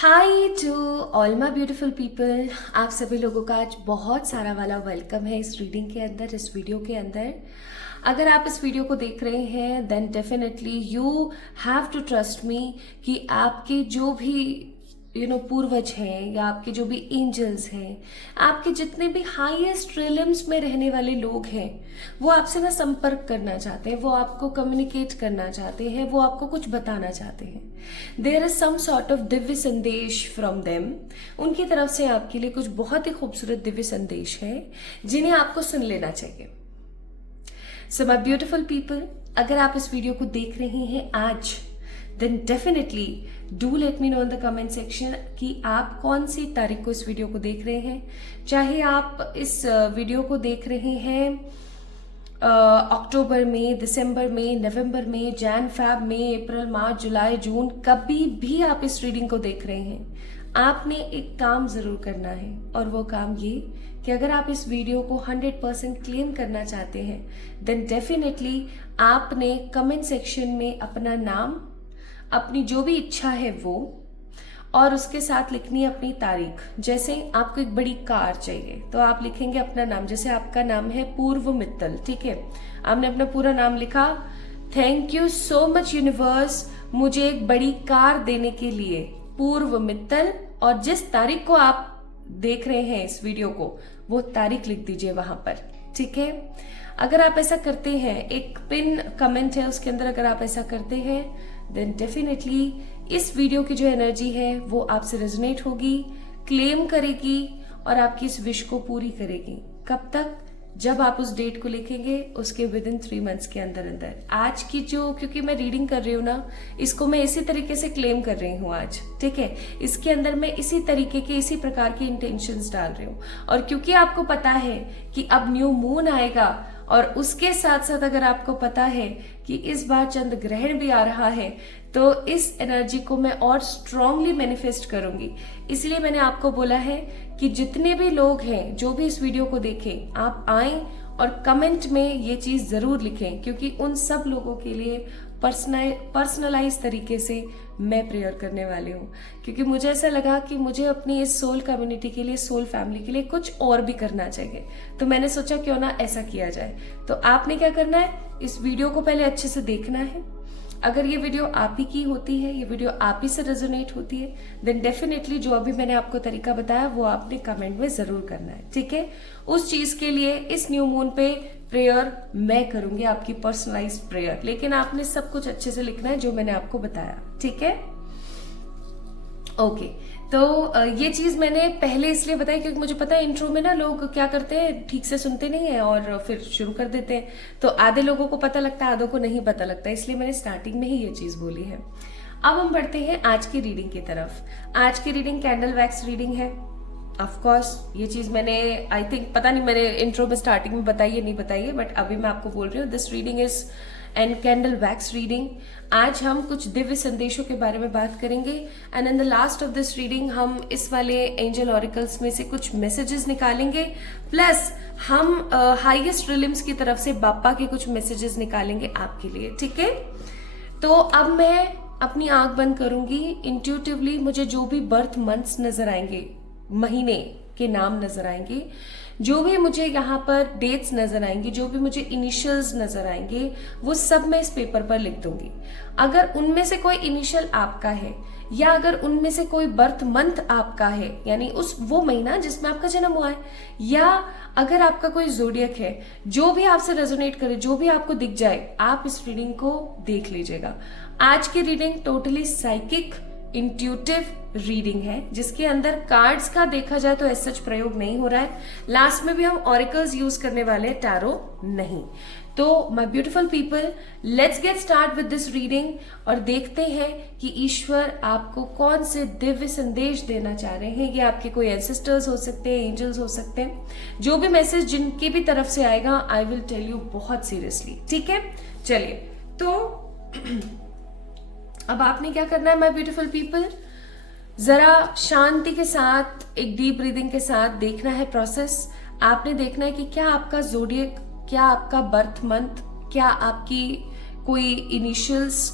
Hi to all my beautiful people. आप सभी लोगों का आज बहुत सारा वाला वेलकम है इस रीडिंग के अंदर, इस वीडियो के अंदर। अगर आप इस वीडियो को देख रहे हैं then definitely you have to trust me कि आपके जो भी पूर्वज हैं या आपके जो भी एंजल्स हैं, आपके जितने भी हाईएस्ट रिलम्स में रहने वाले लोग हैं, वो आपसे ना संपर्क करना चाहते हैं, वो आपको कम्युनिकेट करना चाहते हैं, वो आपको कुछ बताना चाहते हैं। There is some sort of दिव्य संदेश फ्रॉम देम। उनकी तरफ से आपके लिए कुछ बहुत ही खूबसूरत दिव्य संदेश है जिन्हें आपको सुन लेना चाहिए। सो माय ब्यूटिफुल पीपल, अगर आप इस वीडियो को देख रहे हैं आज, then definitely do let me know in the comment section कि आप कौन सी तारीख को इस वीडियो को देख रहे हैं। चाहे आप इस वीडियो को देख रहे हैं अक्टूबर में, दिसंबर में, नवंबर में, जैन फैब में, अप्रैल, मार्च, जुलाई, जून, कभी भी आप इस रीडिंग को देख रहे हैं, आपने एक काम जरूर करना है। और वो काम ये कि अगर आप इस वीडियो को 100% क्लेम करना चाहते हैं देन डेफिनेटली आपने कमेंट सेक्शन में अपना नाम, अपनी जो भी इच्छा है वो, और उसके साथ लिखनी है अपनी तारीख। जैसे आपको एक बड़ी कार चाहिए तो आप लिखेंगे अपना नाम। जैसे आपका नाम है पूर्व मित्तल, ठीक है, आपने अपना पूरा नाम लिखा। Thank you so much universe मुझे एक बड़ी कार देने के लिए, पूर्व मित्तल। और जिस तारीख को आप देख रहे हैं इस वीडियो को, वो तारीख लिख दीजिए वहां पर, ठीक है। अगर आप ऐसा करते हैं, एक पिन कमेंट है उसके अंदर, अगर आप ऐसा करते हैं देन डेफिनेटली इस वीडियो की जो एनर्जी है वो आपसे रेजोनेट होगी, क्लेम करेगी और आपकी इस विश को पूरी करेगी। कब तक? जब आप उस डेट को लिखेंगे उसके विद इन 3 मंथ्स के अंदर अंदर। आज की जो, क्योंकि मैं रीडिंग कर रही हूँ ना, इसको मैं इसी तरीके से क्लेम कर रही हूँ आज, ठीक है। इसके अंदर मैं इसी तरीके के, इसी प्रकार के इंटेंशंस डाल रही हूँ। और क्योंकि आपको पता है कि अब न्यू मून आएगा और उसके साथ साथ अगर आपको पता है कि इस बार चंद्र ग्रहण भी आ रहा है, तो इस एनर्जी को मैं और स्ट्रांगली मैनिफेस्ट करूंगी। इसलिए मैंने आपको बोला है कि जितने भी लोग हैं जो भी इस वीडियो को देखें, आप आएं और कमेंट में ये चीज जरूर लिखें, क्योंकि उन सब लोगों के लिए पर्सनलाइज तरीके से मैं प्रेयर करने वाली हूँ। क्योंकि मुझे ऐसा लगा कि मुझे अपनी इस सोल कम्युनिटी के लिए, सोल फैमिली के लिए कुछ और भी करना चाहिए। तो मैंने सोचा क्यों ना ऐसा किया जाए। तो आपने क्या करना है, इस वीडियो को पहले अच्छे से देखना है। अगर ये वीडियो आप ही की होती है, ये वीडियो आप ही से रेजोनेट होती है, देन डेफिनेटली जो अभी मैंने आपको तरीका बताया वो आपने कमेंट में जरूर करना है, ठीक है। उस चीज के लिए इस न्यू मून पे प्रेयर मैं करूंगी, आपकी पर्सनलाइज प्रेयर। लेकिन आपने सब कुछ अच्छे से लिखना है जो मैंने आपको बताया, ठीक है। ओके, तो ये चीज मैंने पहले इसलिए बताई क्योंकि मुझे पता है इंट्रो में ना लोग क्या करते हैं, ठीक से सुनते नहीं है और फिर शुरू कर देते हैं। तो आधे लोगों को पता लगता है, आधों को नहीं पता लगता, इसलिए मैंने स्टार्टिंग में ही ये चीज बोली है। अब हम बढ़ते हैं आज की रीडिंग की तरफ। आज की रीडिंग कैंडल वैक्स रीडिंग है। ऑफ कोर्स ये चीज मैंने, आई थिंक, पता नहीं मैंने इंट्रो में स्टार्टिंग में बताई है नहीं बताई है, बट अभी मैं आपको बोल रही हूँ this reading is and candle wax reading. आज हम कुछ दिव्य संदेशों के बारे में बात करेंगे and in the last of this reading हम इस वाले एंजल ऑरिकल्स में से कुछ मैसेजेस निकालेंगे, प्लस हम हाईएस्ट रिलिम्स की तरफ से बाप्पा के कुछ मैसेजेस निकालेंगे आपके लिए, ठीक है। तो अब मैं अपनी आंख बंद करूंगी। इंट्यूटिवली मुझे जो भी बर्थ मंथ्स नजर आएंगे, महीने के नाम नजर आएंगे, जो भी मुझे यहाँ पर डेट्स नजर आएंगी, जो भी मुझे इनिशियल्स नजर आएंगे, वो सब मैं इस पेपर पर लिख दूंगी। अगर उनमें से कोई इनिशियल आपका है या अगर उनमें से कोई बर्थ मंथ आपका है, यानी उस वो महीना जिसमें आपका जन्म हुआ है, या अगर आपका कोई जोडियक है, जो भी आपसे रेजोनेट करे, जो भी आपको दिख जाए, आप इस रीडिंग को देख लीजिएगा। आज की reading totally psychic intuitive reading है, जिसके अंदर कार्ड्स का देखा जाए तो ऐसा प्रयोग नहीं हो रहा है। लास्ट में भी हम ऑरिकल्स यूज करने वाले हैं, टैरो नहीं। तो my beautiful people, let's get start with this reading और देखते हैं कि ईश्वर आपको कौन से दिव्य संदेश देना चाह रहे हैं। ये आपके कोई एंसेस्टर्स हो सकते हैं, एंजल्स हो सकते हैं, जो भी मैसेज जिनकी भी तरफ से आएगा आई विल टेल यू बहुत सीरियसली, ठीक है। चलिए, तो अब आपने क्या करना है माय ब्यूटीफुल पीपल, जरा शांति के साथ, एक डीप ब्रीदिंग के साथ देखना है प्रोसेस। आपने देखना है कि क्या आपका जोडियक, क्या आपका बर्थ मंथ, क्या आपकी कोई इनिशियल्स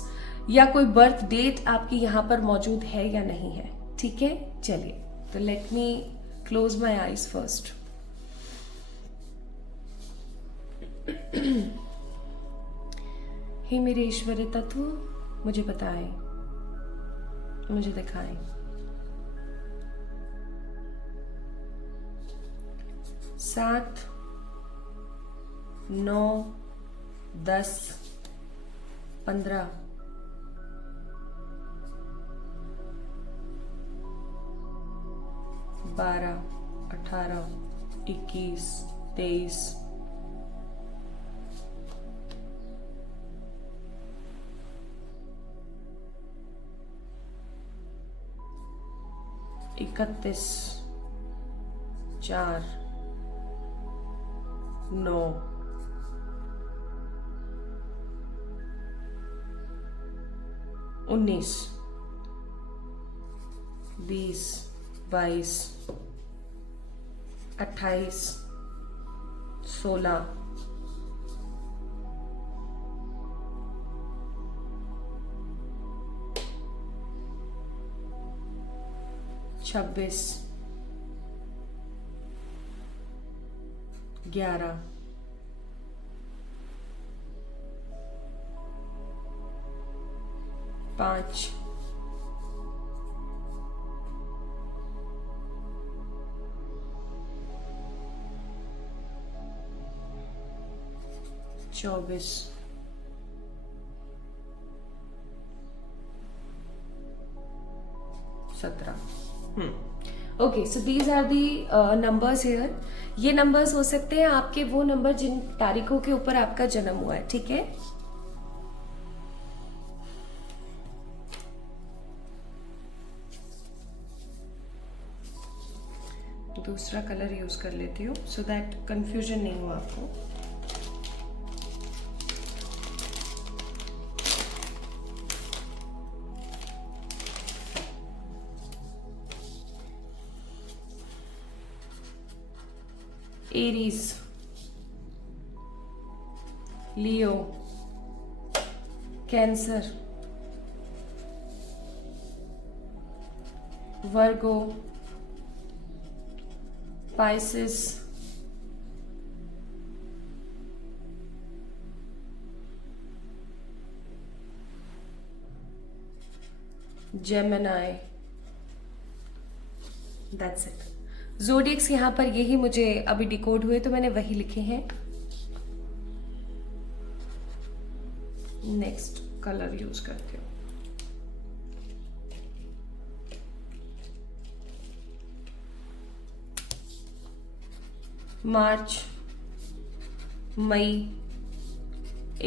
या कोई बर्थ डेट आपकी यहाँ पर मौजूद है या नहीं है, ठीक ठीक है, चलिए तो let me close my eyes first. हे मेरे ईश्वरीय तत्व, मुझे बताएं, मुझे दिखाएं। सात, 9, 10, 15, 12, 18, 21, 23, 31, 4, 9, 19, 20, 22, 28, 16, 26, 11, 5, 24, 17। Okay, so these are the numbers here. ये नंबर्स हो सकते हैं आपके वो नंबर जिन तारीखों के ऊपर आपका जन्म हुआ है, ठीक है। दूसरा कलर यूज कर लेती हूँ सो दैट कंफ्यूजन नहीं हो आपको। Aries, Leo, Cancer, Virgo, Pisces, Gemini. That's it. Zodiacs यहाँ पर यही मुझे अभी डिकोड हुए तो मैंने वही लिखे हैं। नेक्स्ट कलर यूज करती हूँ। मार्च, मई,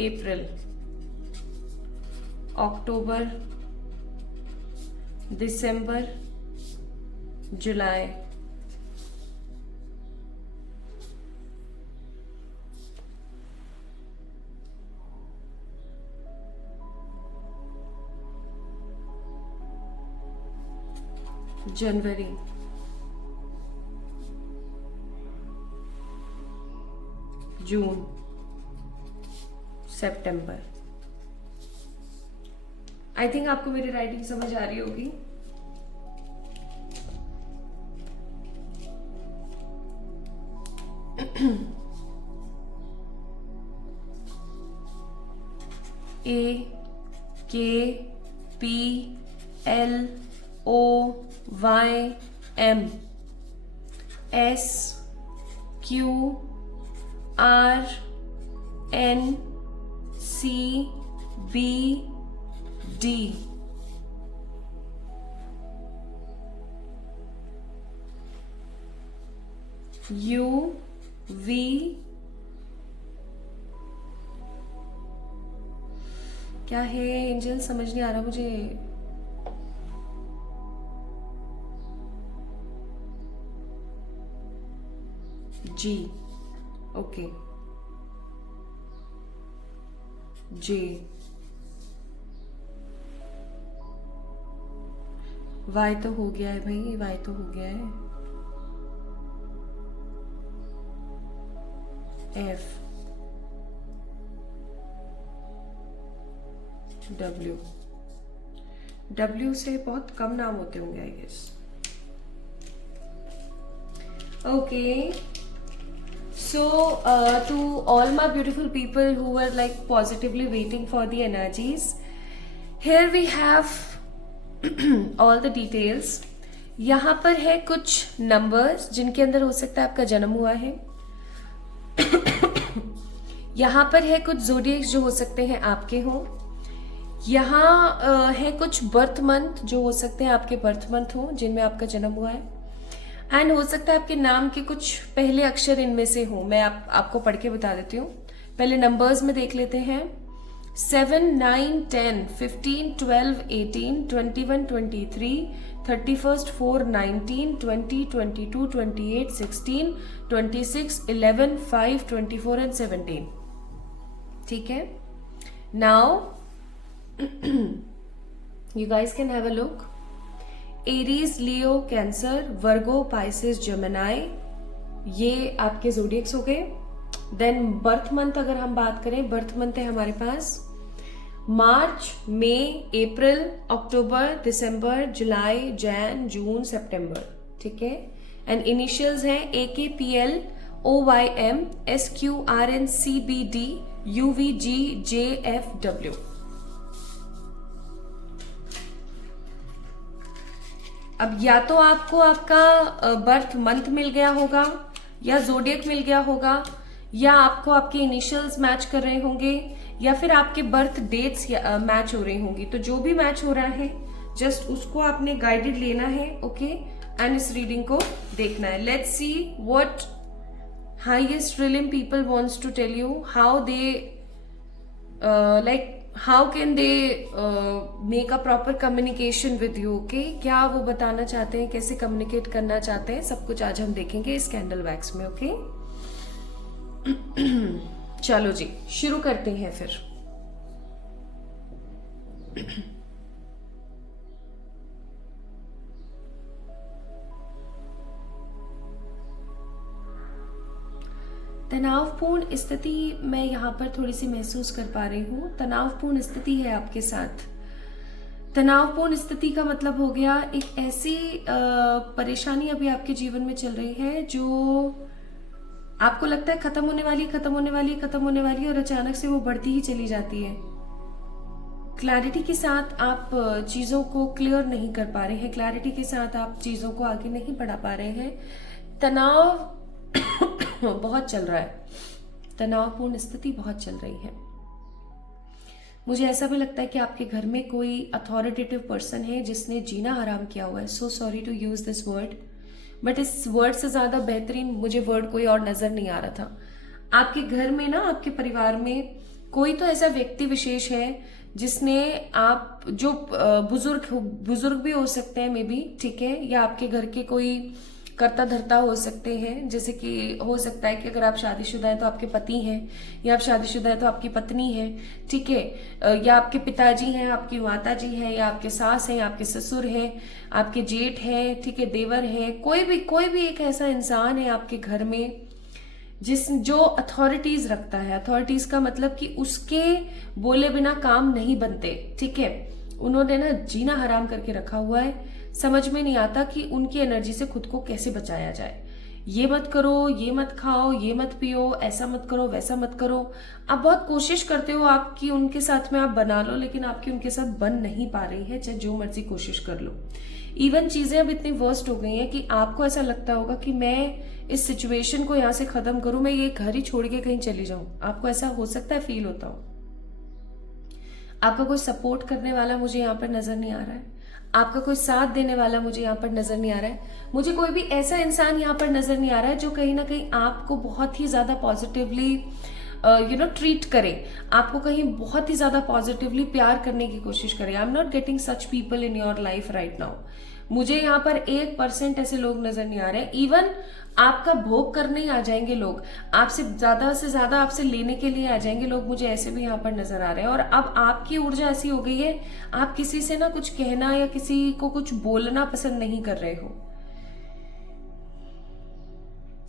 अप्रैल, अक्टूबर, दिसंबर, जुलाई, जनवरी, जून, सितंबर। आई थिंक आपको मेरी राइटिंग समझ आ रही होगी। A K P L O Y M S Q R N C B D U V क्या है एंजल, समझ नहीं आ रहा मुझे। जी, ओके, जे, वाई तो हो गया है भाई, वाई तो हो गया है। एफ, डब्ल्यू, डब्ल्यू से बहुत कम नाम होते होंगे I guess. Okay. So, to all my beautiful people who were like positively waiting for the energies, here we have all the details. यहाँ पर है कुछ नंबर्स जिनके अंदर हो सकता है आपका जन्म हुआ है. यहाँ पर है कुछ ज़ोडिएक्स जो हो सकते हैं आपके हों. यहाँ है कुछ बर्थ मंथ जो हो सकते हैं आपके बर्थ मंथ हों जिनमें आपका जन्म हुआ है. एंड हो सकता है आपके नाम के कुछ पहले अक्षर इनमें से हो. मैं आपको पढ़ के बता देती हूँ. पहले नंबर्स में देख लेते हैं. 7, 9, 10, 15, 12, 18, 21, 23, 31st, 4, 19, 20, 22, 28, 16, 26, 11, 5, 24 एंड 17. ठीक है. Now you guys can have a look. Aries, Leo, Cancer, Virgo, Pisces, Gemini, ये आपके जोडियक्स हो गए. देन बर्थ मंथ अगर हम बात करें, बर्थ मंथ है हमारे पास मार्च, मई, अप्रैल, अक्टूबर, दिसंबर, जुलाई, जैन, जून, सितंबर. ठीक है. एंड इनिशियल्स हैं AKPL, OYM, SQRN, CBD, UVG, JFW. अब या तो आपको आपका बर्थ मंथ मिल गया होगा या जोडियक मिल गया होगा या आपको आपके इनिशियल्स मैच कर रहे होंगे या फिर आपके बर्थ डेट्स मैच हो रही होंगी. तो जो भी मैच हो रहा है जस्ट उसको आपने गाइडेड लेना है. ओके. एंड इस रीडिंग को देखना है. Let's see what highest realm people wants to tell you, how they how can they make a proper communication with you. okay? क्या वो बताना चाहते हैं, कैसे कम्युनिकेट करना चाहते हैं, सब कुछ आज हम देखेंगे इस कैंडल वैक्स में. ओके. चलो जी शुरू करते हैं फिर. तनावपूर्ण स्थिति मैं यहाँ पर थोड़ी सी महसूस कर पा रही हूँ. तनावपूर्ण स्थिति है आपके साथ. तनावपूर्ण स्थिति का मतलब हो गया एक ऐसी परेशानी अभी आपके जीवन में चल रही है जो आपको लगता है खत्म होने वाली, खत्म होने वाली, खत्म होने वाली और अचानक से वो बढ़ती ही चली जाती है. क्लैरिटी के साथ आप चीज़ों को क्लियर नहीं कर पा रहे हैं. क्लैरिटी के साथ आप चीज़ों को आगे नहीं बढ़ा पा रहे हैं. तनाव बहुत चल रहा है. तनावपूर्ण स्थिति बहुत चल रही है. मुझे ऐसा भी लगता है कि आपके घर में कोई अथॉरिटेटिव पर्सन है जिसने जीना हराम किया हुआ है. So sorry to use this word, but इस वर्ड से ज्यादा बेहतरीन मुझे वर्ड कोई और नजर नहीं आ रहा था. आपके घर में ना, आपके परिवार में कोई तो ऐसा व्यक्ति विशेष है जिसने आप जो बुजुर्ग भी हो सकते हैं मे बी. ठीक है. या आपके घर के कोई कर्ता धर्ता हो सकते हैं. जैसे कि हो सकता है कि अगर आप शादीशुदा हैं तो आपके पति हैं, या आप शादीशुदा हैं तो आपकी पत्नी है. ठीक है. या आपके पिताजी हैं, आपकी माता जी हैं, या आपके सास हैं, आपके ससुर हैं, आपके जेठ हैं. ठीक है. देवर हैं. कोई भी एक ऐसा इंसान है आपके घर में जो अथॉरिटीज रखता है. अथॉरिटीज का मतलब कि उसके बोले बिना काम नहीं बनते. ठीक है. उन्होंने ना जीना हराम करके रखा हुआ है. समझ में नहीं आता कि उनकी एनर्जी से खुद को कैसे बचाया जाए. ये मत करो, ये मत खाओ, ये मत पियो, ऐसा मत करो, वैसा मत करो. आप बहुत कोशिश करते हो आपकी उनके साथ में आप बना लो, लेकिन आपकी उनके साथ बन नहीं पा रही है, चाहे जो मर्जी कोशिश कर लो. इवन चीजें अब इतनी वर्स्ट हो गई हैं कि आपको ऐसा लगता होगा कि मैं इस सिचुएशन को यहाँ से खत्म करूं, मैं ये घर ही छोड़ के कहीं चली जाऊं. आपको ऐसा हो सकता है, फील होता हो. आपका कोई सपोर्ट करने वाला मुझे यहाँ पर नजर नहीं आ रहा है. आपका कोई साथ देने वाला मुझे यहाँ पर नजर नहीं आ रहा है. मुझे कोई भी ऐसा इंसान यहाँ पर नजर नहीं आ रहा है जो कहीं ना कहीं आपको बहुत ही ज्यादा पॉजिटिवली ट्रीट करे, आपको कहीं बहुत ही ज्यादा पॉजिटिवली प्यार करने की कोशिश करे. I am not getting such people in your life right now. मुझे यहाँ पर 1% ऐसे लोग नजर नहीं आ रहे हैं. इवन आपका भोग करने ही आ जाएंगे लोग, आपसे ज्यादा आपसे लेने के लिए आ जाएंगे लोग. मुझे ऐसे भी यहाँ पर नजर आ रहे हैं. और अब आपकी ऊर्जा ऐसी हो गई है, आप किसी से ना कुछ कहना या किसी को कुछ बोलना पसंद नहीं कर रहे हो.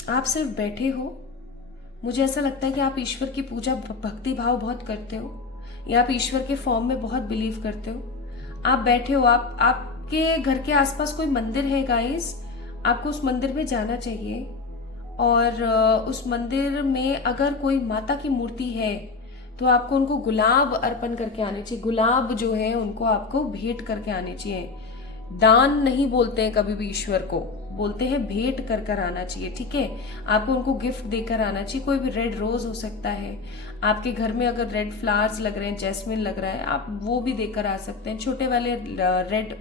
आप सिर्फ बैठे हो. मुझे ऐसा लगता है कि आप ईश्वर की पूजा भक्ति भाव बहुत करते हो, या आप ईश्वर के फॉर्म में बहुत बिलीव करते हो. आप बैठे हो. आपके घर के आसपास कोई मंदिर है गाइस, आपको उस मंदिर में जाना चाहिए. और उस मंदिर में अगर कोई माता की मूर्ति है तो आपको उनको गुलाब अर्पण करके आने चाहिए। गुलाब जो है उनको आपको भेंट करके आने चाहिए। दान नहीं बोलते हैं कभी भी ईश्वर को, बोलते हैं भेंट कर कर आना चाहिए। ठीक है, आपको उनको गिफ्ट देकर आना चाहिए। कोई भी रेड रोज हो सकता है, आपके घर में अगर रेड फ्लावर्स लग रहे हैं, जैस्मिन लग रहा है, आप वो भी देकर आ सकते हैं। छोटे वाले रेड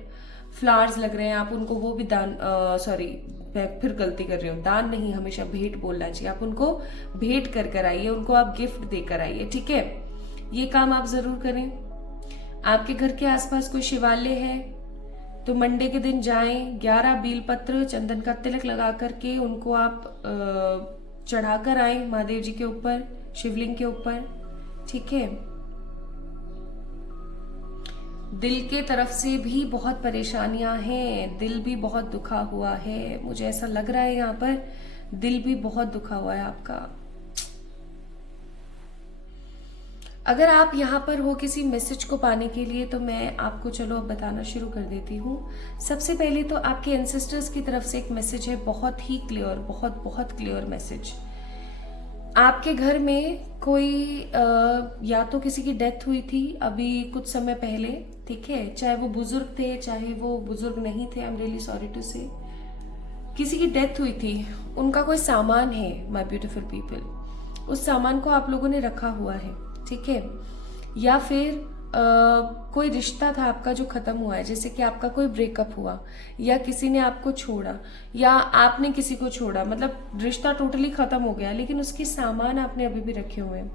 फ्लावर्स लग रहे हैं, आप उनको वो भी दान, सॉरी फिर गलती कर रही हूँ, दान नहीं, हमेशा भेंट बोलना चाहिए। आप उनको भेंट कर कर आइए, उनको आप गिफ्ट देकर आइए। ठीक है, ये काम आप जरूर करें। आपके घर के आसपास कोई शिवालय है तो मंडे के दिन जाएं, 11 बीलपत्र चंदन का तिलक लगा करके उनको आप चढ़ाकर आए महादेव जी के ऊपर, शिवलिंग के ऊपर। ठीक है, दिल के तरफ से भी बहुत परेशानियां हैं, दिल भी बहुत दुखा हुआ है, मुझे ऐसा लग रहा है यहाँ पर दिल भी बहुत दुखा हुआ है आपका। अगर आप यहाँ पर हो किसी मैसेज को पाने के लिए तो मैं आपको चलो अब बताना शुरू कर देती हूँ। सबसे पहले तो आपके एंसेस्टर्स की तरफ से एक मैसेज है, बहुत ही क्लियर, बहुत बहुत क्लियर मैसेज। आपके घर में कोई या तो किसी की डेथ हुई थी अभी कुछ समय पहले, ठीक है, चाहे वो बुजुर्ग थे चाहे वो बुजुर्ग नहीं थे, I am really sorry to say, किसी की डेथ हुई थी, उनका कोई सामान है माय ब्यूटीफुल पीपल, उस सामान को आप लोगों ने रखा हुआ है। ठीक है, या फिर कोई रिश्ता था आपका जो खत्म हुआ है, जैसे कि आपका कोई ब्रेकअप हुआ या किसी ने आपको छोड़ा या आपने किसी को छोड़ा, मतलब रिश्ता टोटली खत्म हो गया लेकिन उसके सामान आपने अभी भी रखे हुए हैं।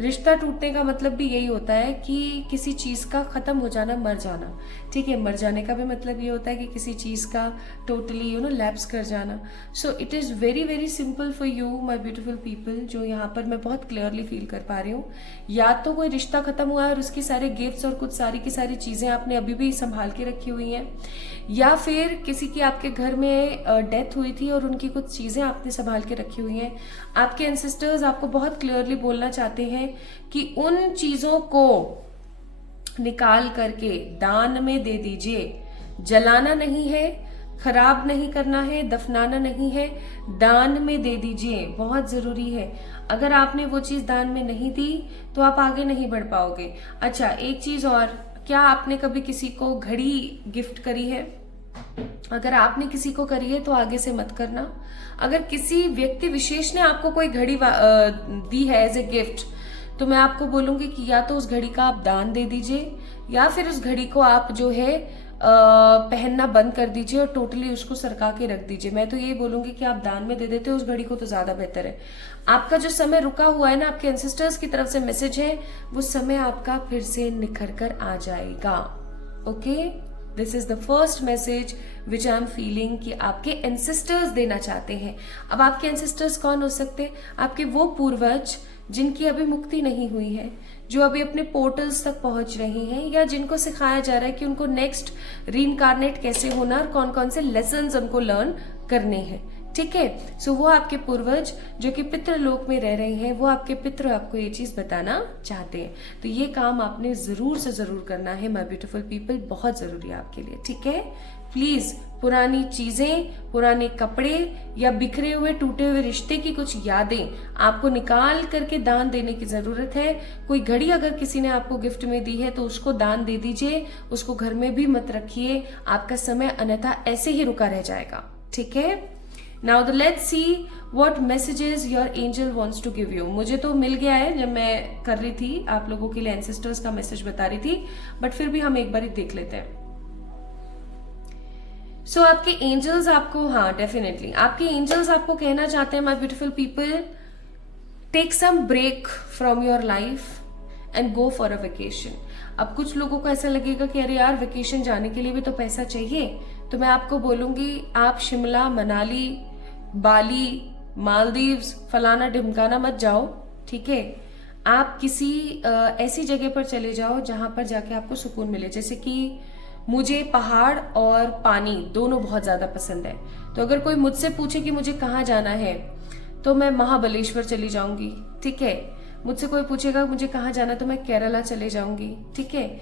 रिश्ता टूटने का मतलब भी यही होता है कि किसी चीज का खत्म हो जाना, मर जाना। ठीक है, मर जाने का भी मतलब ये होता है कि किसी चीज का टोटली लैप्स कर जाना। So it is very very simple for you my beautiful people, जो यहाँ पर मैं बहुत क्लियरली फील कर पा रही हूँ। या तो कोई रिश्ता खत्म हुआ है और उसके सारे गिफ्ट्स और कुछ सारी की सारी चीजें आपने अभी भी संभाल के रखी हुई हैं, या फिर किसी की आपके घर में डेथ हुई थी और उनकी कुछ चीजें आपने संभाल के रखी हुई हैं। आपके एंसेस्टर्स आपको बहुत क्लियरली बोलना चाहते हैं कि उन चीजों को निकाल करके दान में दे दीजिए। जलाना नहीं है, खराब नहीं करना है, दफनाना नहीं है, दान में दे दीजिए, बहुत जरूरी है। अगर आपने वो चीज दान में नहीं दी तो आप आगे नहीं बढ़ पाओगे। अच्छा, एक चीज और, क्या आपने कभी किसी को घड़ी गिफ्ट करी है? अगर आपने किसी को करी है तो आगे से मत करना। अगर किसी व्यक्ति विशेष ने आपको कोई घड़ी दी है एज ए गिफ्ट, तो मैं आपको बोलूंगी कि या तो उस घड़ी का आप दान दे दीजिए या फिर उस घड़ी को आप जो है पहनना बंद कर दीजिए और टोटली उसको सरका के रख दीजिए। मैं तो यही बोलूंगी कि आप दान में दे देते हो उस घड़ी को तो ज्यादा बेहतर है। आपका जो समय रुका हुआ है ना, आपके एंसेस्टर्स की तरफ से मैसेज है, वो समय आपका फिर से निखर कर आ जाएगा। Okay, this is the first message which I am feeling कि आपके एंसेस्टर्स देना चाहते हैं। अब आपके एंसेस्टर्स कौन हो सकते हैं? आपके वो पूर्वज जिनकी अभी मुक्ति नहीं हुई है, जो अभी अपने पोर्टल्स तक पहुंच रहे हैं, या जिनको सिखाया जा रहा है कि उनको नेक्स्ट रीइंकारनेट कैसे होना और कौन कौन से लेसन्स उनको लर्न करने हैं। ठीक है, सो वो आपके पूर्वज जो कि पितृलोक में रह रहे हैं, वो आपके पितृ आपको ये चीज बताना चाहते हैं। तो ये काम आपने जरूर से जरूर करना है माय ब्यूटीफुल पीपल, बहुत जरूरी है आपके लिए। ठीक है, प्लीज पुरानी चीजें, पुराने कपड़े या बिखरे हुए टूटे हुए रिश्ते की कुछ यादें आपको निकाल करके दान देने की जरूरत है। कोई घड़ी अगर किसी ने आपको गिफ्ट में दी है तो उसको दान दे दीजिए, उसको घर में भी मत रखिए, आपका समय अन्यथा ऐसे ही रुका रह जाएगा। ठीक है, now let's see what messages your angel wants to give you. मुझे तो मिल गया है जब मैं कर रही थी आप लोगों के लिए एंसेस्टर्स का मैसेज बता रही थी, बट फिर भी हम एक बार देख लेते हैं। सो आपके एंजल्स आपको, हाँ डेफिनेटली आपके एंजल्स आपको कहना चाहते हैं my beautiful people, take some break from your life and go for a vacation. अब कुछ लोगों को ऐसा लगेगा कि अरे यार वेकेशन जाने के लिए भी तो पैसा चाहिए, तो मैं आपको बोलूंगी आप शिमला, मनाली, बाली, मालदीव्स, फलाना ढिमकाना मत जाओ। ठीक है, आप किसी ऐसी जगह पर चले जाओ जहां पर जाके आपको सुकून मिले। जैसे कि मुझे पहाड़ और पानी दोनों बहुत ज्यादा पसंद है, तो अगर कोई मुझसे पूछे कि मुझे कहाँ जाना है तो मैं महाबलेश्वर चली जाऊंगी। ठीक है, मुझसे कोई पूछेगा मुझे कहाँ जाना तो मैं केरला चले जाऊंगी। ठीक है,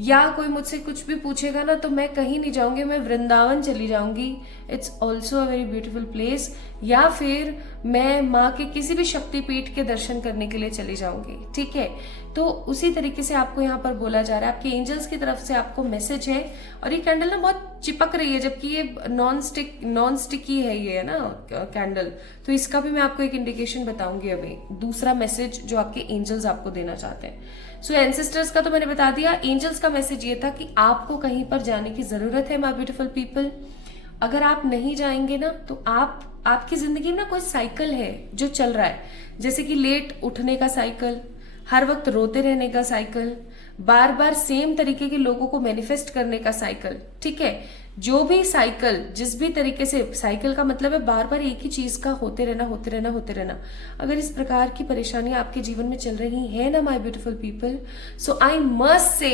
या कोई मुझसे कुछ भी पूछेगा ना तो मैं कहीं नहीं जाऊंगी, मैं वृंदावन चली जाऊंगी, it's also a very beautiful place. या फिर मैं माँ के किसी भी शक्तिपीठ के दर्शन करने के लिए चली जाऊंगी, ठीक है। तो उसी तरीके से आपको यहाँ पर बोला जा रहा है, आपके एंजल्स की तरफ से आपको मैसेज है। और ये कैंडल ना बहुत चिपक रही है, जबकि ये नॉन स्टिकी है, ये है ना कैंडल, तो इसका भी मैं आपको एक इंडिकेशन बताऊंगी अभी, दूसरा मैसेज जो आपके एंजल्स आपको देना चाहते हैं। सो एंसेस्टर्स का तो मैंने बता दिया। एंजल्स का मैसेज ये था कि आपको कहीं पर जाने की जरूरत है माय ब्यूटीफुल पीपल। अगर आप नहीं जाएंगे ना तो आपकी जिंदगी में ना कोई साइकिल है जो चल रहा है, जैसे कि लेट उठने का साइकिल, हर वक्त रोते रहने का साइकिल, बार बार सेम तरीके के लोगों को मैनिफेस्ट करने का साइकिल, ठीक है। जो भी साइकिल, जिस भी तरीके से, साइकिल का मतलब है बार बार एक ही चीज का होते रहना होते रहना होते रहना। अगर इस प्रकार की परेशानियां आपके जीवन में चल रही है ना my beautiful people, so I must say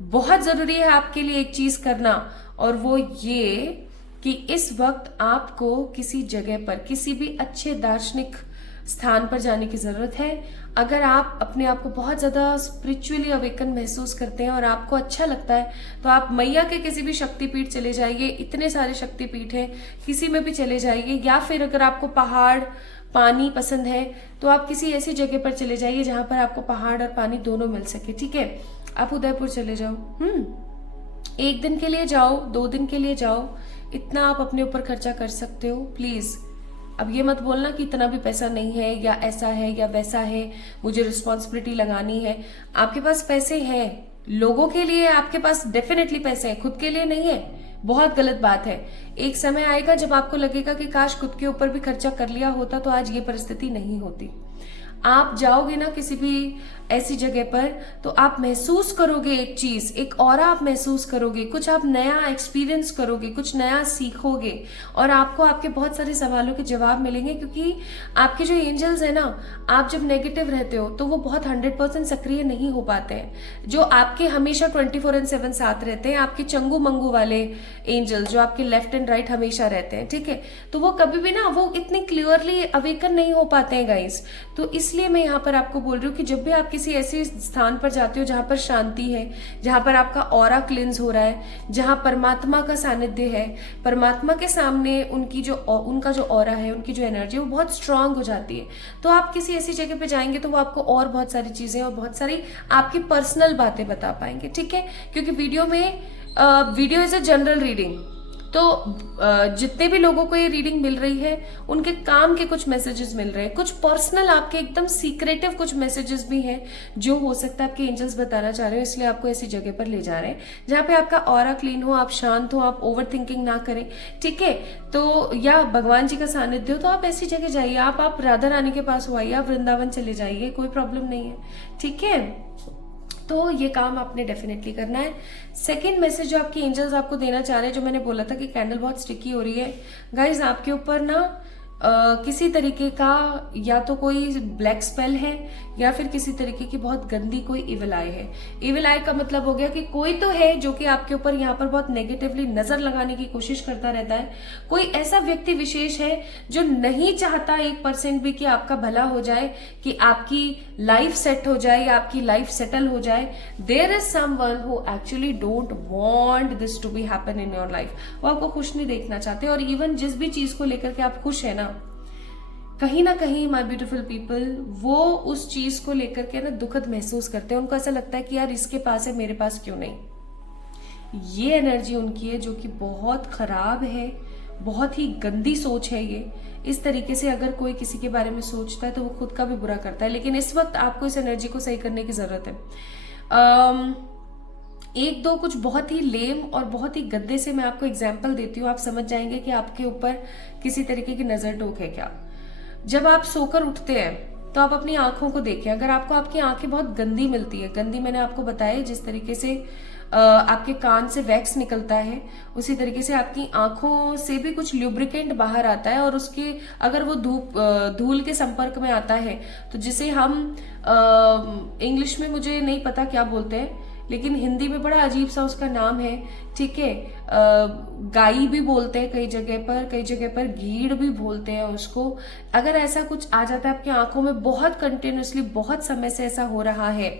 बहुत जरूरी है आपके लिए एक चीज करना, और वो ये कि इस वक्त आपको किसी जगह पर, किसी भी अच्छे दार्शनिक स्थान पर जाने की जरूरत है। अगर आप अपने आप को बहुत ज्यादा स्पिरिचुअली अवेकन महसूस करते हैं और आपको अच्छा लगता है तो आप मैया के किसी भी शक्तिपीठ चले जाइए, इतने सारे शक्तिपीठ हैं, किसी में भी चले जाइए। या फिर अगर आपको पहाड़ पानी पसंद है तो आप किसी ऐसी जगह पर चले जाइए जहां पर आपको पहाड़ और पानी दोनों मिल सके, ठीक है। आप उदयपुर चले जाओ, 1 दिन के लिए जाओ, 2 दिन के लिए जाओ, इतना आप अपने ऊपर खर्चा कर सकते हो प्लीज। अब ये मत बोलना कि इतना भी पैसा नहीं है, या ऐसा है या वैसा है, मुझे रिस्पॉन्सिबिलिटी लगानी है। आपके पास पैसे हैं, लोगों के लिए आपके पास डेफिनेटली पैसे हैं, खुद के लिए नहीं है, बहुत गलत बात है। एक समय आएगा जब आपको लगेगा कि काश खुद के ऊपर भी खर्चा कर लिया होता तो आज ये परिस्थिति नहीं होती। आप जाओगे ना किसी भी ऐसी जगह पर तो आप महसूस करोगे एक चीज, एक ऑरा आप महसूस करोगे, कुछ आप नया एक्सपीरियंस करोगे, कुछ नया सीखोगे, और आपको आपके बहुत सारे सवालों के जवाब मिलेंगे। क्योंकि आपके जो एंजल्स है ना, आप जब नेगेटिव रहते हो तो वो बहुत 100% सक्रिय नहीं हो पाते हैं। जो आपके हमेशा 24/7 साथ रहते हैं, आपके चंगू मंगू वाले एंजल्स जो आपके लेफ्ट एंड राइट हमेशा रहते हैं, ठीक है, तो वो कभी भी ना वो इतनी क्लियरली अवेकन नहीं हो पाते हैं गाइस। तो इसलिए मैं यहाँ पर आपको बोल रही हूँ कि जब भी आप किसी ऐसे स्थान पर जाते हो जहां पर शांति है, जहां पर आपका ऑरा क्लिंस हो रहा है, जहां परमात्मा का सानिध्य है, परमात्मा के सामने उनका जो ऑरा है, उनकी जो एनर्जी है वो बहुत स्ट्रांग हो जाती है। तो आप किसी ऐसी जगह पे जाएंगे तो वो आपको और बहुत सारी चीजें और बहुत सारी आपकी पर्सनल बातें बता पाएंगे, ठीक है। क्योंकि video is a general reading, तो जितने भी लोगों को ये रीडिंग मिल रही है उनके काम के कुछ मैसेजेस मिल रहे हैं, कुछ पर्सनल आपके एकदम सीक्रेटिव कुछ मैसेजेस भी हैं जो हो सकता है आपके एंजल्स बताना चाह रहे हो। इसलिए आपको ऐसी जगह पर ले जा रहे हैं जहां पे आपका ऑरा क्लीन हो, आप शांत हो, आप ओवर थिंकिंग ना करें, ठीक है। तो या भगवान जी का सानिध्य हो तो आप ऐसी जगह जाइए, आप राधा रानी के पास हो आइए, आप वृंदावन चले जाइए, कोई प्रॉब्लम नहीं है, ठीक है। तो ये काम आपने डेफिनेटली करना है। सेकंड मैसेज जो आपके एंजल्स आपको देना चाह रहे हैं, जो मैंने बोला था कि कैंडल बहुत स्टिकी हो रही है गाइज, आपके ऊपर ना किसी तरीके का या तो कोई ब्लैक स्पेल है या फिर किसी तरीके की बहुत गंदी कोई इविल आई है। इविल आई का मतलब हो गया कि कोई तो है जो कि आपके ऊपर यहाँ पर बहुत नेगेटिवली नजर लगाने की कोशिश करता रहता है। कोई ऐसा व्यक्ति विशेष है जो नहीं चाहता 1% भी कि आपका भला हो जाए, कि आपकी लाइफ सेट हो जाए या आपकी लाइफ सेटल हो जाए। There is someone who actually don't want this to be happen in your life. वो आपको खुश नहीं देखना चाहते, और इवन जिस भी चीज को लेकर के आप खुश है ना, कहीं ना कहीं माय ब्यूटीफुल पीपल वो उस चीज को लेकर के ना दुखद महसूस करते हैं। उनको ऐसा लगता है कि यार इसके पास है, मेरे पास क्यों नहीं। ये एनर्जी उनकी है जो कि बहुत खराब है, बहुत ही गंदी सोच है ये। इस तरीके से अगर कोई किसी के बारे में सोचता है तो वो खुद का भी बुरा करता है। लेकिन इस वक्त आपको इस एनर्जी को सही करने की जरूरत है। एक दो कुछ बहुत ही लेम और बहुत ही गद्दे से मैं आपको एग्जाम्पल देती हूँ, आप समझ जाएंगे कि आपके ऊपर किसी तरीके की नजर टोक है क्या। जब आप सोकर उठते हैं तो आप अपनी आंखों को देखें। अगर आपको आपकी आंखें बहुत गंदी मिलती है, गंदी मैंने आपको बताया जिस तरीके से आपके कान से वैक्स निकलता है, उसी तरीके से आपकी आंखों से भी कुछ ल्यूब्रिकेंट बाहर आता है, और उसके अगर वो धूल के संपर्क में आता है तो जिसे हम इंग्लिश में मुझे नहीं पता क्या बोलते हैं, लेकिन हिंदी में बड़ा अजीब सा उसका नाम है ठीक है। गाई भी बोलते हैं कई जगह पर गीड़ भी बोलते हैं उसको। अगर ऐसा कुछ आ जाता है आपकी आंखों में बहुत कंटिन्यूसली बहुत समय से ऐसा हो रहा है,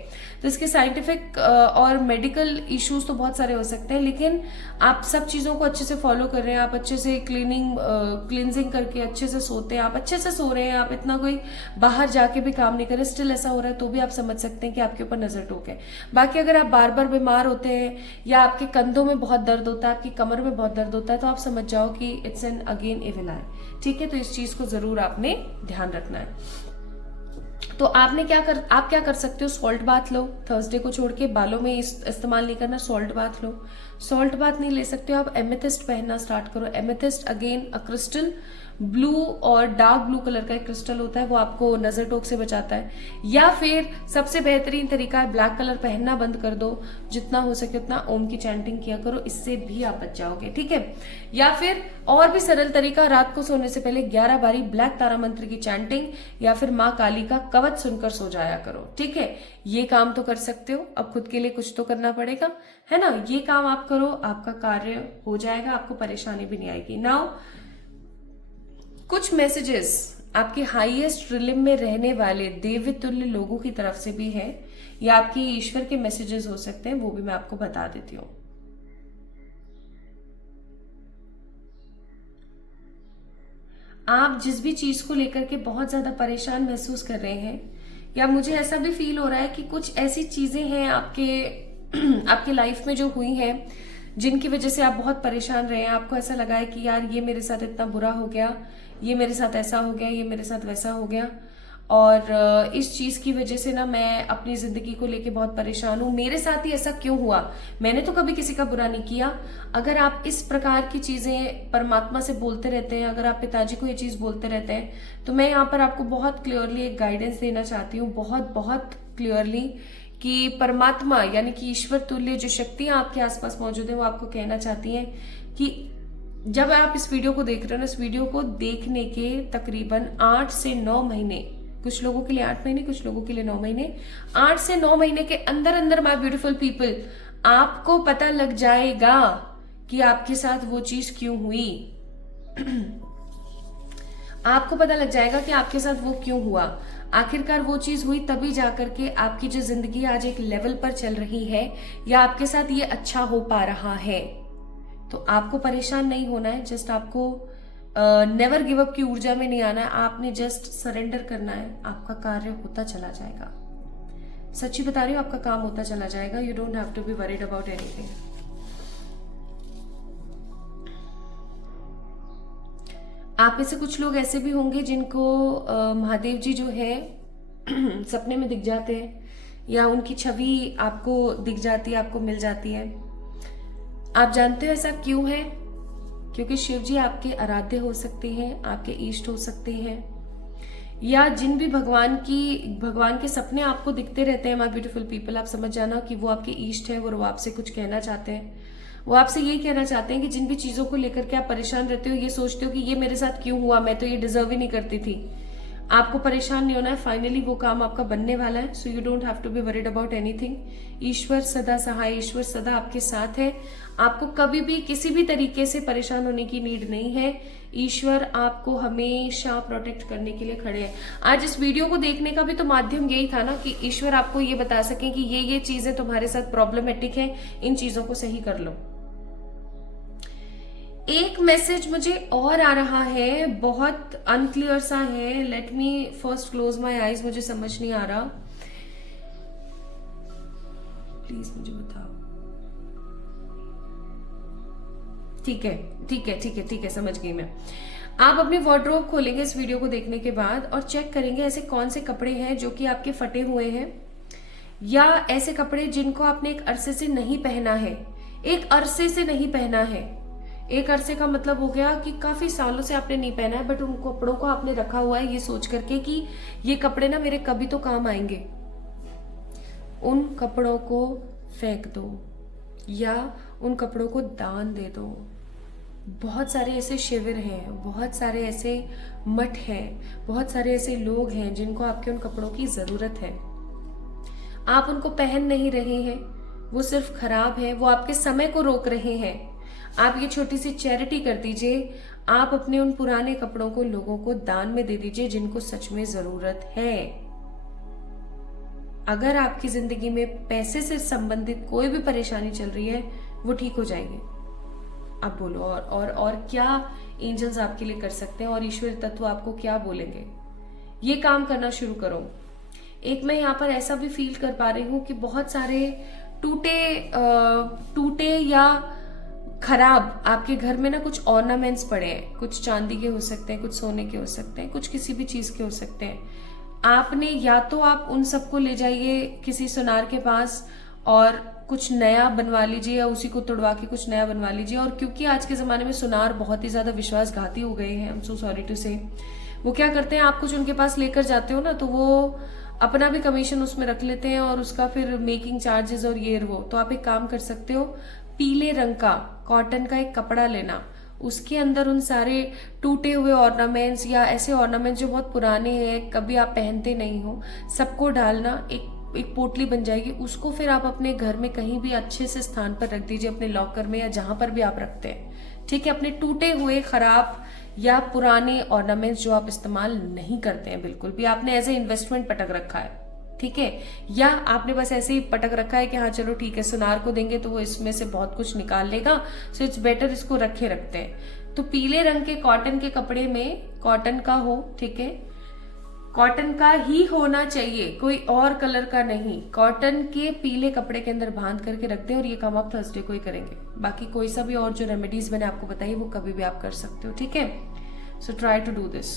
तो इसके साइंटिफिक और मेडिकल इश्यूज तो बहुत सारे हो सकते हैं, लेकिन आप सब चीजों को अच्छे से फॉलो कर रहे हैं, आप अच्छे से क्लींजिंग करके अच्छे से सोते हैं, आप अच्छे से सो रहे हैं, आप इतना कोई बाहर जाके भी काम नहीं कर रहे, स्टिल ऐसा हो रहा है, तो भी आप समझ सकते हैं कि आपके ऊपर नजर टोक है। बाकी अगर आप बार बार बीमार होते हैं या आपके कंधों में बहुत दर्द होता है, आपकी कमर में बहुत दर्द होता है, तो आप समझ जाओ कि इट्स एन अगेन इविल आई। ठीक है, तो इस चीज को जरूर आपने ध्यान रखना है। तो आप क्या कर सकते हो, सॉल्ट बाथ लो, थर्सडे को छोड़ के बालों में इस्तेमाल नहीं करना, सॉल्ट बाथ लो। सॉल्ट बाथ नहीं ले सकते हो आप, एमेथिस्ट पहनना स्टार्ट करो। Amethyst again a crystal, blue और डार्क ब्लू कलर का एक क्रिस्टल होता है, वो आपको नजर टोक से बचाता है। या फिर सबसे बेहतरीन तरीका है ब्लैक कलर पहनना बंद कर दो, जितना हो सके उतना ओम की चैंटिंग किया करो, इससे भी आप बच जाओगे। ठीक है, या फिर और भी सरल तरीका, रात को सोने से पहले 11 बारी ब्लैक तारा मंत्र की चैंटिंग या फिर माँ काली का कवच सुनकर सो जाया करो। ठीक है, ये काम तो कर सकते हो, अब खुद के लिए कुछ तो करना पड़ेगा, है ना। ये काम आप करो, आपका कार्य हो जाएगा, आपको परेशानी भी नहीं आएगी। नाउ कुछ मैसेजेस आपके हाईएस्ट रिलिम में रहने वाले देवतुल्य लोगों की तरफ से भी है, या आपकी ईश्वर के मैसेजेस हो सकते हैं, वो भी मैं आपको बता देती हूँ। आप जिस भी चीज को लेकर के बहुत ज्यादा परेशान महसूस कर रहे हैं, या मुझे ऐसा भी फील हो रहा है कि कुछ ऐसी चीजें हैं आपके लाइफ में जो हुई हैं जिनकी वजह से आप बहुत परेशान रहे हैं। आपको ऐसा लगा है कि यार ये मेरे साथ इतना बुरा हो गया, ये मेरे साथ ऐसा हो गया, ये मेरे साथ वैसा हो गया, और इस चीज की वजह से ना मैं अपनी जिंदगी को लेके बहुत परेशान हूँ, मेरे साथ ही ऐसा क्यों हुआ, मैंने तो कभी किसी का बुरा नहीं किया। अगर आप इस प्रकार की चीजें परमात्मा से बोलते रहते हैं, अगर आप पिताजी को ये चीज बोलते रहते हैं, तो मैं यहाँ पर आपको बहुत क्लियरली एक गाइडेंस देना चाहती हूँ, बहुत बहुत क्लियरली, कि परमात्मा यानी कि ईश्वर तुल्य जो शक्तियां आपके आसपास मौजूद है, वो आपको कहना चाहती हैं कि जब आप इस वीडियो को देख रहे हो ना, इस वीडियो को देखने के तकरीबन 8 से 9 महीने, कुछ लोगों के लिए 8 महीने, कुछ लोगों के लिए 9 महीने, 8 से 9 महीने के अंदर अंदर माय ब्यूटीफुल पीपल, आपको पता लग जाएगा कि आपके साथ वो चीज क्यों हुई। आपको पता लग जाएगा कि आपके साथ वो क्यों हुआ, आखिरकार वो चीज हुई तभी जाकर के आपकी जो जिंदगी आज एक लेवल पर चल रही है, या आपके साथ ये अच्छा हो पा रहा है। तो आपको परेशान नहीं होना है, जस्ट आपको नेवर गिव अप की ऊर्जा में नहीं आना है, आपने जस्ट सरेंडर करना है, आपका कार्य होता चला जाएगा। सच्ची बता रही हूँ, आपका काम होता चला जाएगा। You don't have to be worried about anything. आप में से कुछ लोग ऐसे भी होंगे जिनको महादेव जी जो है सपने में दिख जाते हैं, या उनकी छवि आपको दिख जाती है, आपको मिल जाती है। आप जानते हो ऐसा क्यों है? क्योंकि शिव जी आपके आराध्य हो सकते हैं, आपके इष्ट हो सकते हैं, या जिन भी भगवान के सपने आपको दिखते रहते हैं माय ब्यूटीफुल पीपल, आप समझ जाना कि वो आपके इष्ट है, वो आपसे कुछ कहना चाहते हैं। वो आपसे ये कहना चाहते हैं कि जिन भी चीजों को लेकर के आप परेशान रहते हो, ये सोचते हो कि ये मेरे साथ क्यों हुआ, मैं तो ये डिजर्व ही नहीं करती थी, आपको परेशान नहीं होना है। फाइनली वो काम आपका बनने वाला है, so you don't have to be worried about anything. ईश्वर सदा सहाय, ईश्वर सदा आपके साथ है, आपको कभी भी किसी भी तरीके से परेशान होने की नीड नहीं है। ईश्वर आपको हमेशा प्रोटेक्ट करने के लिए खड़े हैं। आज इस वीडियो को देखने का भी तो माध्यम यही था ना, कि ईश्वर आपको ये बता सके कि ये चीजें तुम्हारे साथ प्रॉब्लमेटिक है, इन चीजों को सही कर लो। एक मैसेज मुझे और आ रहा है, बहुत अनक्लियर सा है, let me first close my eyes, मुझे समझ नहीं आ रहा, प्लीज मुझे बताओ। ठीक है, समझ गई मैं। आप अपनी वार्डरोब खोलेंगे इस वीडियो को देखने के बाद और चेक करेंगे ऐसे कौन से कपड़े हैं जो कि आपके फटे हुए हैं, या ऐसे कपड़े जिनको आपने एक अरसे से नहीं पहना है। एक अरसे से नहीं पहना है, एक अरसे का मतलब हो गया कि काफी सालों से आपने नहीं पहना है, बट उन कपड़ों को आपने रखा हुआ है ये सोच करके कि ये कपड़े ना मेरे कभी तो काम आएंगे। उन कपड़ों को फेंक दो या उन कपड़ों को दान दे दो। बहुत सारे ऐसे शिविर हैं, बहुत सारे ऐसे मठ हैं, बहुत सारे ऐसे लोग हैं जिनको आपके उन कपड़ों की जरूरत है। आप उनको पहन नहीं रहे हैं, वो सिर्फ खराब है, वो आपके समय को रोक रहे हैं। आप ये छोटी सी चैरिटी कर दीजिए, आप अपने उन पुराने कपड़ों को लोगों को दान में दे दीजिए जिनको सच में जरूरत है। अगर आपकी जिंदगी में पैसे से संबंधित कोई भी परेशानी चल रही है, वो ठीक हो जाएगी। अब बोलो और क्या एंजल्स आपके लिए कर सकते हैं और ईश्वरी तत्व आपको क्या बोलेंगे। ये काम करना शुरू करो। एक मैं यहाँ पर ऐसा भी फील कर पा रही हूँ कि बहुत सारे टूटे या खराब आपके घर में ना कुछ ऑर्नामेंट्स पड़े हैं। कुछ चांदी के हो सकते हैं, कुछ सोने के हो सकते हैं, कुछ किसी भी चीज के हो सकते हैं। आपने या तो आप उन सबको ले जाइए किसी सुनार के पास और कुछ नया बनवा लीजिए, या उसी को तोड़वा के कुछ नया बनवा लीजिए। और क्योंकि आज के जमाने में सुनार बहुत ही ज्यादा विश्वासघाती हो गए हैं, I am so sorry to say, वो क्या करते हैं, आप कुछ उनके पास लेकर जाते हो ना, तो वो अपना भी कमीशन उसमें रख लेते हैं और उसका फिर मेकिंग चार्जेस और ये वो। तो आप एक काम कर सकते हो, पीले रंग का कॉटन का एक कपड़ा लेना, उसके अंदर उन सारे टूटे हुए ऑर्नामेंट्स या ऐसे ऑर्नामेंट्स जो बहुत पुराने हैं, कभी आप पहनते नहीं हो, सबको डालना। एक पोटली बन जाएगी। उसको फिर आप अपने घर में कहीं भी अच्छे से स्थान पर रख दीजिए, अपने लॉकर में या जहां पर भी आप रखते हैं। ठीक है, अपने टूटे हुए खराब या पुराने ऑर्नामेंट्स जो आप इस्तेमाल नहीं करते हैं बिल्कुल भी, आपने एज ए इन्वेस्टमेंट पटक रखा है, ठीक है, या आपने बस ऐसे ही पटक रखा है कि हाँ चलो ठीक है सुनार को देंगे तो वो इसमें से बहुत कुछ निकाल लेगा, सो इट्स बेटर इसको रखते हैं। तो पीले रंग के कॉटन के कपड़े में, कॉटन का हो, ठीक है, कॉटन का ही होना चाहिए, कोई और कलर का नहीं, कॉटन के पीले कपड़े के अंदर बांध करके रख दें। और ये काम आप थर्सडे को ही करेंगे। बाकी कोई सा भी और जो रेमेडीज मैंने आपको बताई वो कभी भी आप कर सकते हो, ठीक है। So try to do this.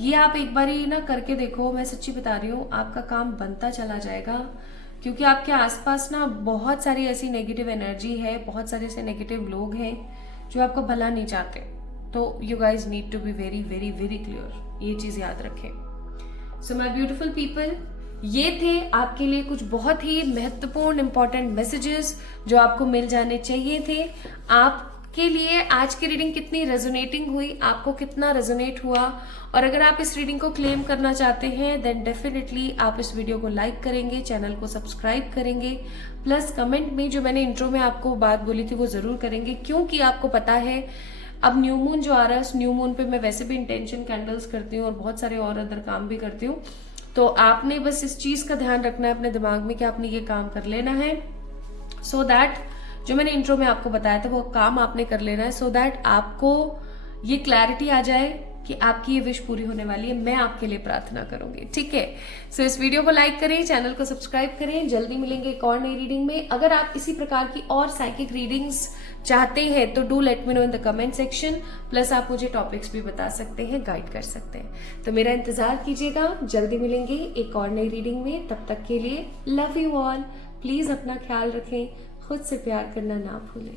ये आप एक बार ही ना करके देखो, मैं सच्ची बता रही हूँ, आपका काम बनता चला जाएगा। क्योंकि आपके आसपास ना बहुत सारी ऐसी नेगेटिव एनर्जी है, बहुत सारे ऐसे नेगेटिव लोग हैं जो आपको भला नहीं चाहते। तो you guys need to be very very very clear, ये चीज याद रखें। सो माय ब्यूटीफुल पीपल, ये थे आपके लिए कुछ बहुत ही महत्वपूर्ण इंपॉर्टेंट मैसेजेस जो आपको मिल जाने चाहिए थे। आपके लिए आज की रीडिंग कितनी रेजोनेटिंग हुई, आपको कितना रेजोनेट हुआ, और अगर आप इस रीडिंग को क्लेम करना चाहते हैं देन डेफिनेटली आप इस वीडियो को लाइक करेंगे, चैनल को सब्सक्राइब करेंगे, प्लस कमेंट में जो मैंने इंट्रो में आपको बात बोली थी वो जरूर करेंगे। क्योंकि आपको पता है अब न्यू मून जो आ रहा है, उस न्यू मून पे मैं वैसे भी इंटेंशन कैंडल्स करती हूँ और बहुत सारे और अदर काम भी करती हूँ। तो आपने बस इस चीज का ध्यान रखना है अपने दिमाग में कि आपने ये काम कर लेना है, सो दैट जो मैंने इंट्रो में आपको बताया था वो काम आपने कर लेना है, सो दैट आपको ये क्लैरिटी आ जाए कि आपकी ये विश पूरी होने वाली है। मैं आपके लिए प्रार्थना करूंगी, ठीक है। सो इस वीडियो को लाइक करें, चैनल को सब्सक्राइब करें। जल्दी मिलेंगे एक और नई रीडिंग में। अगर आप इसी प्रकार की और साइकिक रीडिंग्स चाहते हैं तो do let me know in the comment section. Plus आप मुझे टॉपिक्स भी बता सकते हैं, गाइड कर सकते हैं। तो मेरा इंतजार कीजिएगा, जल्दी मिलेंगे एक और नई रीडिंग में। तब तक के लिए लव यू ऑल। प्लीज अपना ख्याल रखें, खुद से प्यार करना ना भूलें।